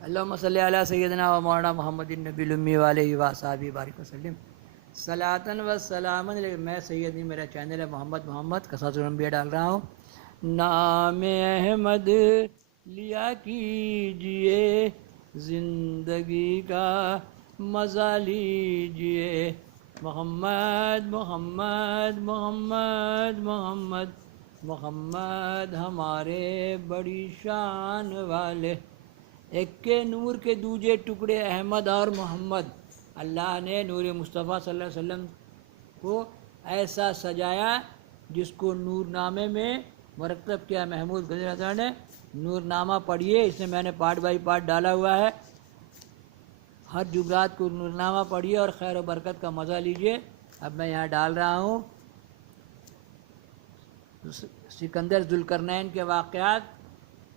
اللہم صلی علی سیدنا و مولانا محمد النبی الامی علیہ وصحبہ بارک وسلم صلاۃً و سلامً میں سیدی میرا چینل ہے محمد قصص الانبیاء ڈال رہا ہوں۔ نام احمد لیا کیجئے، زندگی کا مزہ لیجئے، محمد محمد محمد محمد محمد ہمارے بڑی شان والے، ایک کے نور کے دوجے ٹکڑے احمد اور محمد۔ اللہ نے نور مصطفیٰ صلی اللہ علیہ وسلم کو ایسا سجایا جس کو نور نامے میں مرتب کیا۔ محمود غزنوی رضا نے نور نامہ پڑھیے، اس میں میں نے پارٹ بائی پارٹ ڈالا ہوا ہے، ہر جمعرات کو نور نامہ پڑھیے اور خیر و برکت کا مزہ لیجئے۔ اب میں یہاں ڈال رہا ہوں سکندر ذوالقرنین کے واقعات،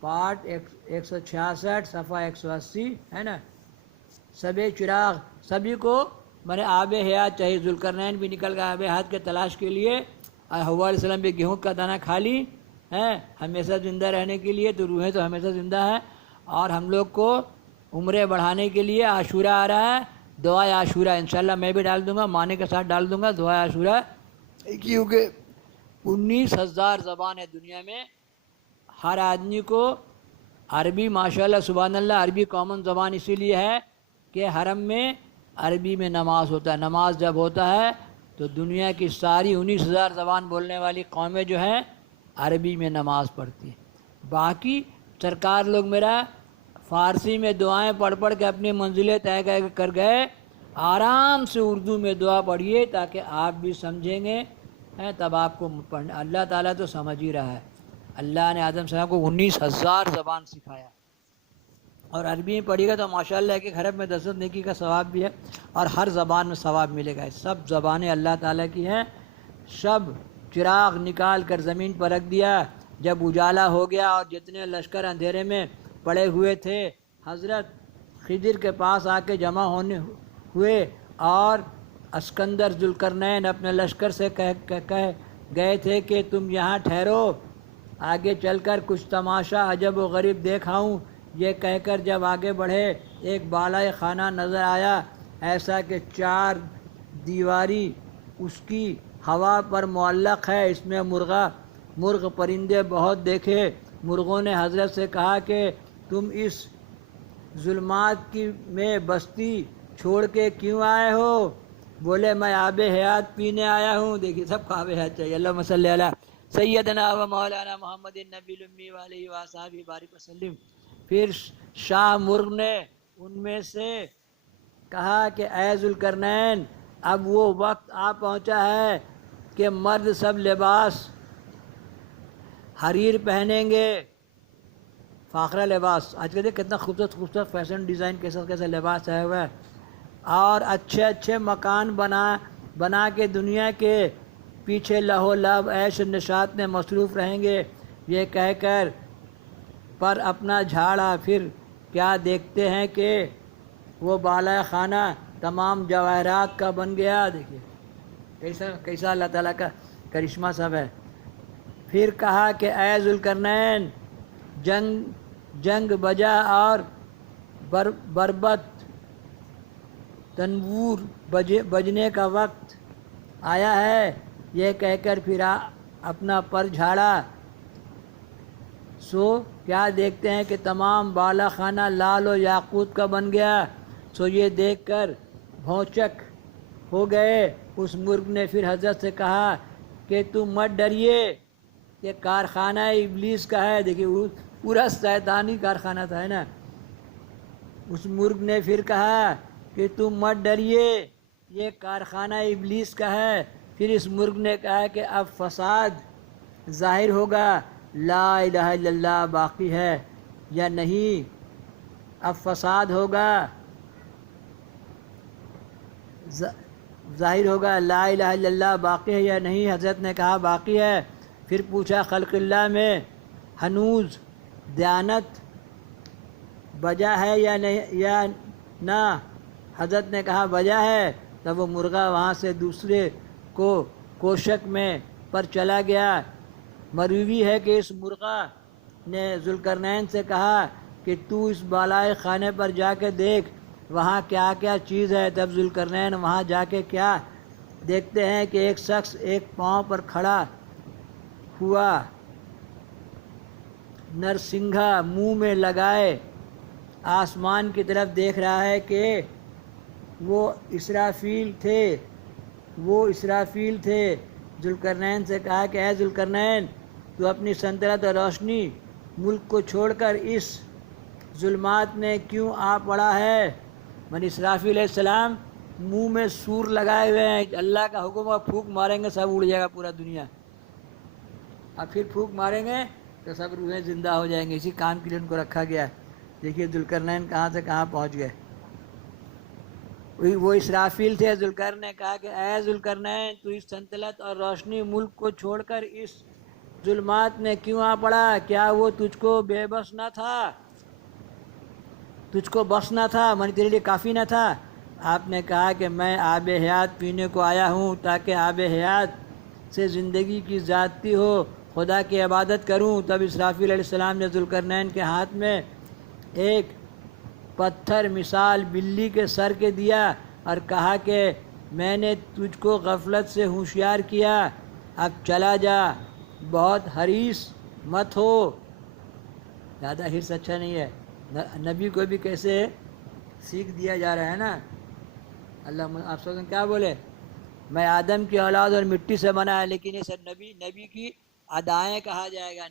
پارٹ 166 صفحہ 180 ہے نا۔ سب چراغ، سبھی کو میں نے آب حیات چاہیے، ذوالقرنین بھی نکل گیا آب حیات کے تلاش کے لیے، حوا علیہ السلام بھی گیہوں کا دانہ کھا لی ہے ہمیشہ زندہ رہنے کے لیے، تو روحیں تو ہمیشہ زندہ ہے۔ اور ہم لوگ کو عمریں بڑھانے کے لیے عاشورہ آ رہا ہے، دعائے عاشورہ انشاءاللہ میں بھی ڈال دوں گا، معنی کے ساتھ ڈال دوں گا دعائے عاشورہ، کیونکہ 19,000 زبان ہے دنیا میں، ہر آدمی کو عربی ماشاءاللہ سبحان اللہ عربی کامن زبان اسی لیے ہے کہ حرم میں عربی میں نماز ہوتا ہے، نماز جب ہوتا ہے تو دنیا کی ساری 19,000 زبان بولنے والی قومیں جو ہیں عربی میں نماز پڑھتی ہیں۔ باقی سرکار لوگ میرا فارسی میں دعائیں پڑھ پڑھ کے اپنی منزلیں طے کر گئے، آرام سے اردو میں دعا پڑھیے تاکہ آپ بھی سمجھیں گے تب آپ کو پڑھنا۔ اللہ تعالیٰ تو سمجھ ہی رہا ہے، اللہ نے آدم السلام کو 19,000 زبان سکھایا، اور عربی میں پڑھی گا تو ماشاءاللہ کہ حرف میں 10 نیکی کا ثواب بھی ہے، اور ہر زبان میں ثواب ملے گا۔ سب زبانیں اللہ تعالیٰ کی ہیں۔ سب چراغ نکال کر زمین پر رکھ دیا، جب اجالا ہو گیا اور جتنے لشکر اندھیرے میں پڑے ہوئے تھے حضرت خضر کے پاس آ کے جمع ہونے ہوئے، اور اسکندر ذوالقرنین اپنے لشکر سے کہہ گئے تھے کہ تم یہاں ٹھہرو، آگے چل کر کچھ تماشا عجب و غریب دیکھ آؤں۔ یہ کہہ کر جب آگے بڑھے ایک بالائے خانہ نظر آیا، ایسا کہ 4 دیواری اس کی ہوا پر معلق ہے، اس میں مرغ پرندے بہت دیکھے۔ مرغوں نے حضرت سے کہا کہ تم اس ظلمات میں بستی چھوڑ کے کیوں آئے ہو؟ بولے میں آب حیات پینے آیا ہوں۔ دیکھیے سب کو آب حیات چاہیے۔ اللہم صلی علی سیدنا و مولانا محمد النبی الامی علیہ وصحبہ بارک وسلم۔ پھر شاہ مرغ نے ان میں سے کہا کہ اے ذوالقرنین، اب وہ وقت آ پہنچا ہے کہ مرد سب لباس حریر پہنیں گے، فاخرہ لباس۔ آج کل کتنا خوبصورت فیشن ڈیزائن کیسا لباس آیا ہوا ہے، اور اچھے مکان بنا کے دنیا کے پیچھے لہو لعب عیش و نشاط میں مصروف رہیں گے۔ یہ کہہ کر پر اپنا جھاڑا، پھر کیا دیکھتے ہیں کہ وہ بالائے خانہ تمام جواہرات کا بن گیا۔ دیکھیے کیسا اللہ تعالیٰ کا کرشمہ سب ہے۔ پھر کہا کہ اے ذوالقرنین، جنگ بجا اور بربت تنور بجنے کا وقت آیا ہے۔ یہ کہہ کر پھر اپنا پر جھاڑا، سو کیا دیکھتے ہیں کہ تمام بالا خانہ لال و یاقوت کا بن گیا۔ سو یہ دیکھ کر بھونچک ہو گئے۔ اس مرغ نے پھر حضرت سے کہا کہ تم مت ڈریے، یہ کارخانہ ابلیس کا ہے۔ دیکھیے پورا شیطانی کارخانہ تھا، ہے نا۔ اس مرغ نے پھر کہا کہ تم مت ڈریے، یہ کارخانہ ابلیس کا ہے۔ پھر اس مرغ نے کہا کہ اب فساد ظاہر ہوگا، لا الہ الا اللہ باقی ہے یا نہیں، اب فساد ہوگا، ظاہر ہوگا، لا الہ الا اللہ باقی ہے یا نہیں۔ حضرت نے کہا باقی ہے۔ پھر پوچھا خلق اللہ میں ہنوز دیانت بجا ہے یا نہیں یا نہ؟ حضرت نے کہا بجا ہے۔ تب وہ مرغہ وہاں سے دوسرے کوشک میں پر چلا گیا۔ مروی ہے کہ اس مرغہ نے ذوالقرنین سے کہا کہ تو اس بالائے خانے پر جا کے دیکھ وہاں کیا کیا چیز ہے۔ تب ذوالقرنین وہاں جا کے کیا دیکھتے ہیں کہ ایک شخص ایک پاؤں پر کھڑا ہوا، نرسنگھا منہ میں لگائے آسمان کی طرف دیکھ رہا ہے کہ وہ اسرافیل تھے۔ ذوالقرنین سے کہا کہ اے ذوالقرنین، تو اپنی سلطنت اور روشنی ملک کو چھوڑ کر اس ظلمات میں کیوں آ پڑا ہے؟ من اسرافیل علیہ السلام منہ میں سور لگائے ہوئے ہیں، اللہ کا حکم اور پھونک ماریں گے سب اڑ جائے گا پورا دنیا، اور پھر پھونک ماریں گے تو سب روحیں زندہ ہو جائیں گے۔ اسی کام کے لیے ان کو رکھا گیا ہے۔ دیکھیے ذوالقرنین کہاں سے کہاں پہنچ گئے۔ وہ اسرافیل تھے۔ ذوالقرنین نے کہا کہ اے ذوالقرنین، تو اس سلطنت اور روشنی ملک کو چھوڑ کر اس ظلمات میں کیوں آ پڑا؟ کیا وہ تجھ کو بے بس نہ تھا؟ تجھ کو بس نہ تھا، من تیرے لیے کافی نہ تھا؟ آپ نے کہا کہ میں آب حیات پینے کو آیا ہوں تاکہ آب حیات سے زندگی کی زیادتی ہو، خدا کی عبادت کروں۔ تب اسرافیل علیہ السلام نے ذوالقرنین کے ہاتھ میں ایک پتھر مثال بلی کے سر کے دیا اور کہا کہ میں نے تجھ کو غفلت سے ہوشیار کیا، اب چلا جا، بہت حریص مت ہو۔ زیادہ حرص اچھا نہیں ہے۔ نبی کو بھی کیسے سیکھ دیا جا رہا ہے نا۔ اللہ آپ سب کیا بولے، میں آدم کی اولاد اور مٹی سے بنا ہے، لیکن یہ سب نبی کی ادائیں کہا جائے گا۔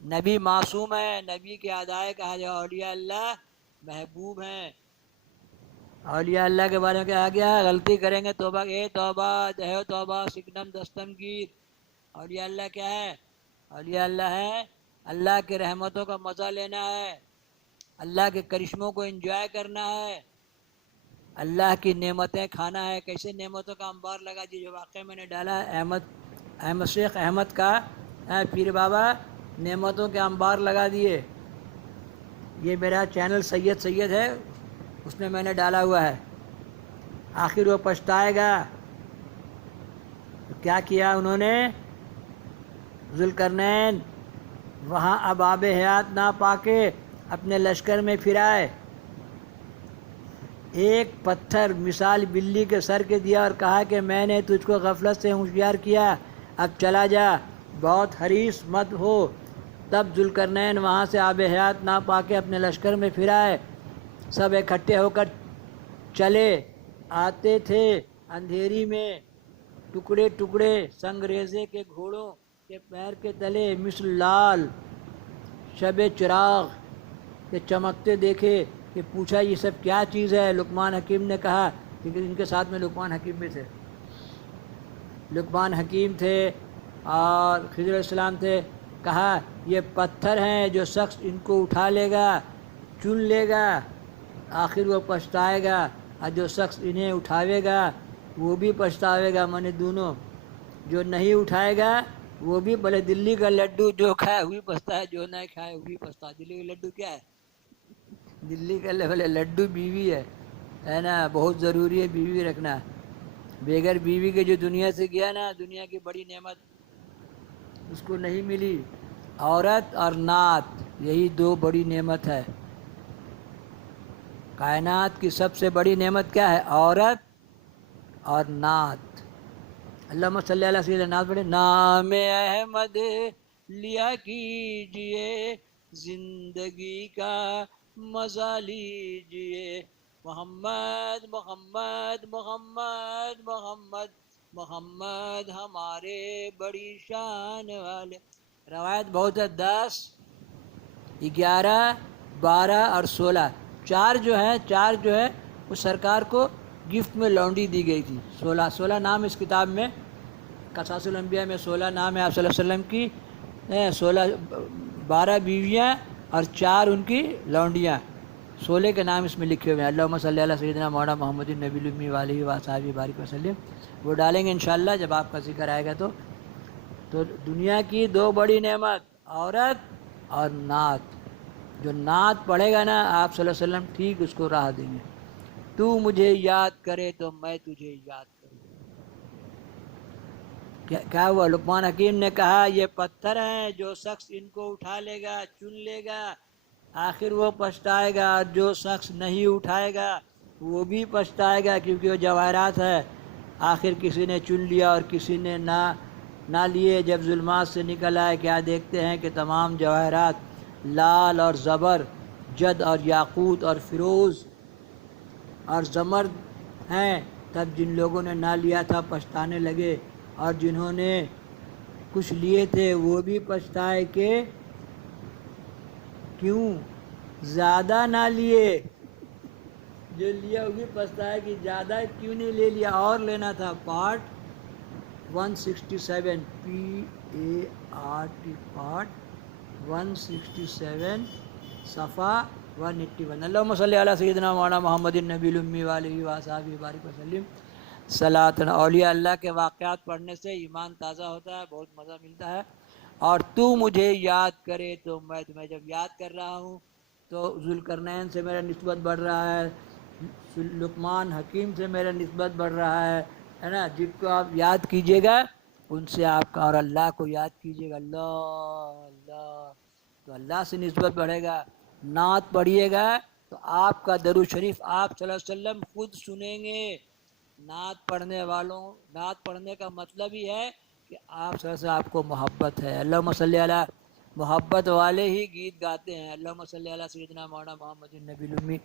نبی معصوم ہے، نبی کے ادائیں کہا جائے گا۔ اولیاء اللہ محبوب ہیں۔ اولیاء اللہ کے بارے میں کہا گیا غلطی کریں گے توبہ، اے توبہ دہو توبہ سکنم دستم گیر۔ اولیاء اللہ کیا ہے؟ اولیاء اللہ ہے اللہ کے رحمتوں کا مزہ لینا ہے، اللہ کے کرشموں کو انجوائے کرنا ہے، اللہ کی نعمتیں کھانا ہے۔ کیسے نعمتوں کا انبار لگا دی جو واقعہ میں نے ڈالا ہے احمد شیخ احمد کا پیر بابا نعمتوں کے انبار لگا دیے۔ یہ میرا چینل سید ہے، اس میں نے ڈالا ہوا ہے۔ آخر وہ پچھتائے گا۔ کیا کیا انہوں نے؟ ذوالقرنین وہاں اب آب حیات نہ پا کے اپنے لشکر میں پھر آئے، ایک پتھر مثال بلی کے سر کے دیا اور کہا کہ میں نے تجھ کو غفلت سے ہوشیار کیا، اب چلا جا، بہت حریص مت ہو۔ تب ذوالقرنین وہاں سے آب حیات نہ پا کے اپنے لشکر میں پھر آئے۔ سب اکٹھے ہو کر چلے آتے تھے اندھیری میں، ٹکڑے ٹکڑے سنگریزے کے گھوڑوں کے پیر کے تلے مثل لال شب چراغ کے چمکتے دیکھے کہ پوچھا یہ سب کیا چیز ہے؟ لقمان حکیم نے کہا، کیونکہ ان کے ساتھ میں لقمان حکیم بھی تھے، لقمان حکیم تھے اور خضر علیہ السلام تھے۔ کہا یہ پتھر ہیں، جو شخص ان کو اٹھا لے گا چن لے گا آخر وہ پچھتائے گا، اور جو شخص انہیں اٹھاوے گا وہ بھی پچھتاوے گا۔ میں نے دونوں، جو نہیں اٹھائے گا وہ بھی، بھلے دلی کا لڈو جو کھائے وہی پچھتا ہے، جو نہیں کھائے وہی پچھتا ہے۔ دلی کا لڈو کیا ہے؟ دلی کا بھلے لڈو بیوی ہے نا، بہت ضروری ہے بیوی رکھنا۔ بغیر بیوی کے جو دنیا سے گیا نا، دنیا کی بڑی نعمت اس کو نہیں ملی۔ عورت اور نعت، یہی دو بڑی نعمت ہے۔ کائنات کی سب سے بڑی نعمت کیا ہے؟ عورت اور نعت۔ اللہم صلی اللہ علیہ وسلم، نعت پڑھے۔ نام احمد لیا کیجئے، زندگی کا مزہ لیجئے، محمد محمد محمد محمد محمد ہمارے بڑی شان والے۔ روایت بہت ہے، 10 11 12 اور 16 چار جو ہے وہ سرکار کو گفٹ میں لونڈی دی گئی تھی۔ 16 نام اس کتاب میں، قصاص الانبیاء میں 16 نام ہے آپ صلی اللہ علیہ وسلم کی، 12 بیویاں اور 4 ان کی لونڈیاں، 16 کے نام اس میں لکھے ہوئے ہیں۔ اللہم صلی اللہ سیدنا مولانا محمد النبی الامی وآلہ وصحبہ بارک وسلم۔ وہ ڈالیں گے انشاءاللہ جب آپ کا ذکر آئے گا۔ تو دنیا کی دو بڑی نعمت، عورت اور نعت۔ جو نعت پڑھے گا نا آپ صلی اللہ علیہ وسلم ٹھیک اس کو راہ دیں گے۔ تو مجھے یاد کرے تو میں تجھے یاد کروں۔ کیا ہوا؟ لقمان حکیم نے کہا یہ پتھر ہیں، جو شخص ان کو اٹھا لے گا چن لے گا آخر وہ پچھتائے گا، اور جو شخص نہیں اٹھائے گا وہ بھی پچھتائے گا، کیونکہ وہ جواہرات ہے، آخر کسی نے چن لیا اور کسی نے نہ لیے۔ جب ظلمات سے نکل آئے، کیا دیکھتے ہیں کہ تمام جواہرات لال اور زبر جد اور یاقوت اور فیروز اور زمرد ہیں۔ تب جن لوگوں نے نہ لیا تھا پچھتانے لگے، اور جنہوں نے کچھ لیے تھے وہ بھی پچھتائے کہ کیوں زیادہ نہ لیے۔ جو لیا وہ بھی پچھتائے کہ زیادہ کیوں نہیں لے لیا، اور لینا تھا۔ پارٹ 167 PART پارٹ 167 صفحہ 181۔ اللہم صلی علی سیدنا مولانا محمد النبی الامی وآلہ وصحبہ بارک وسلم۔ صلاۃ اولیاء اللہ کے واقعات پڑھنے سے ایمان تازہ ہوتا ہے، بہت مزہ ملتا ہے۔ اور تو مجھے یاد کرے تو میں تمہیں جب یاد کر رہا ہوں تو ذوالقرنین سے میرا نسبت بڑھ رہا ہے، لقمان حکیم سے میرا نسبت بڑھ رہا ہے نا۔ جن کو آپ یاد کیجیے گا ان سے آپ کا، اور اللہ کو یاد کیجیے گا، اللہ اللہ، تو اللہ سے نسبت بڑھے گا۔ نعت پڑھیے گا تو آپ کا درود شریف آپ صلی اللہ علیہ وسلم خود سنیں گے۔ نعت پڑھنے والوں، نعت پڑھنے کا مطلب ہی ہے کہ آپ صلی اللہ علیہ وسلم آپ کو محبت ہے۔ اللہم صلی علی، محبت والے ہی گیت گاتے ہیں۔ اللہم صلی علی سیدنا مولانا محمد النبی الامی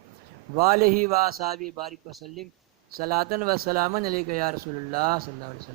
وآلہ وصحبہ بارک وسلم۔ صلاۃ و سلاما علیک یا رسول اللہ صلی اللہ علیہ وسلم۔